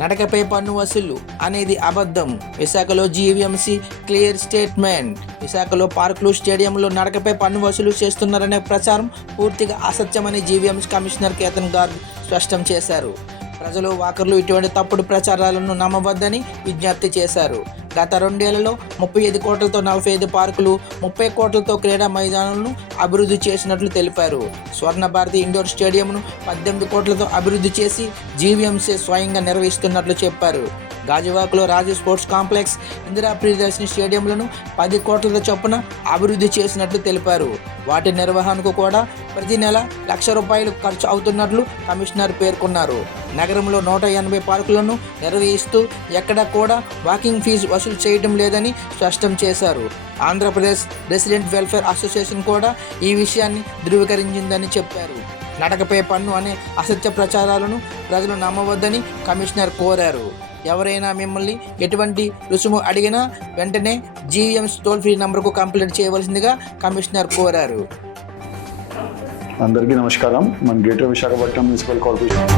నడకపై పన్ను వసూలు అనేది అబద్ధం. విశాఖలో జీవీఎంసీ క్లియర్ స్టేట్మెంట్. విశాఖలో పార్కులు, స్టేడియంలో నడకపై పన్ను వసూలు చేస్తున్నారనే ప్రచారం పూర్తిగా అసత్యమని జీవీఎంసీ కమిషనర్ కేతన్ గార్గ్ స్పష్టం చేశారు. ప్రజలు, వాకర్లు ఇటువంటి తప్పుడు ప్రచారాలను నమ్మవద్దని విజ్ఞప్తి చేశారు. గత 2 ఏళ్లలో 35 కోట్లతో 45 పార్కులు, 30 కోట్లతో క్రీడా మైదానాలను అభివృద్ధి చేసినట్లు తెలిపారు. స్వర్ణ భారతి ఇండోర్ స్టేడియంను 18 కోట్లతో అభివృద్ధి చేసి జీవీఎంసీ స్వయంగా నిర్వహిస్తున్నట్లు చెప్పారు. గాజువాకలో రాజు స్పోర్ట్స్ కాంప్లెక్స్, ఇందిరా ప్రియదర్శిని స్టేడియంలను 10 కోట్లతో చొప్పున అభివృద్ధి చేసినట్లు తెలిపారు. వాటి నిర్వహణకు కూడా ప్రతి నెల ₹1,00,000 ఖర్చు అవుతున్నట్లు కమిషనర్ పేర్కొన్నారు. నగరంలో 180 పార్కులను నిర్వహిస్తూ ఎక్కడా కూడా వాకింగ్ ఫీజు వసూలు చేయడం లేదని స్పష్టం చేశారు. ఆంధ్రప్రదేశ్ రెసిడెంట్ వెల్ఫేర్ అసోసియేషన్ కూడా ఈ విషయాన్ని ధృవీకరించిందని చెప్పారు. నడకపై పన్ను అనే అసత్య ప్రచారాలను ప్రజలు నమ్మవద్దని కమిషనర్ కోరారు. ఎవరైనా మిమ్మల్ని ఎటువంటి రుసుము అడిగినా వెంటనే జీవీఎంసీ టోల్ ఫ్రీ నంబర్కు కంప్లైంట్ చేయవలసిందిగా కమిషనర్ కోరారు. అందరికీ నమస్కారం. మన గ్రేటర్ విశాఖపట్నం మున్సిపల్ కార్పొరేషన్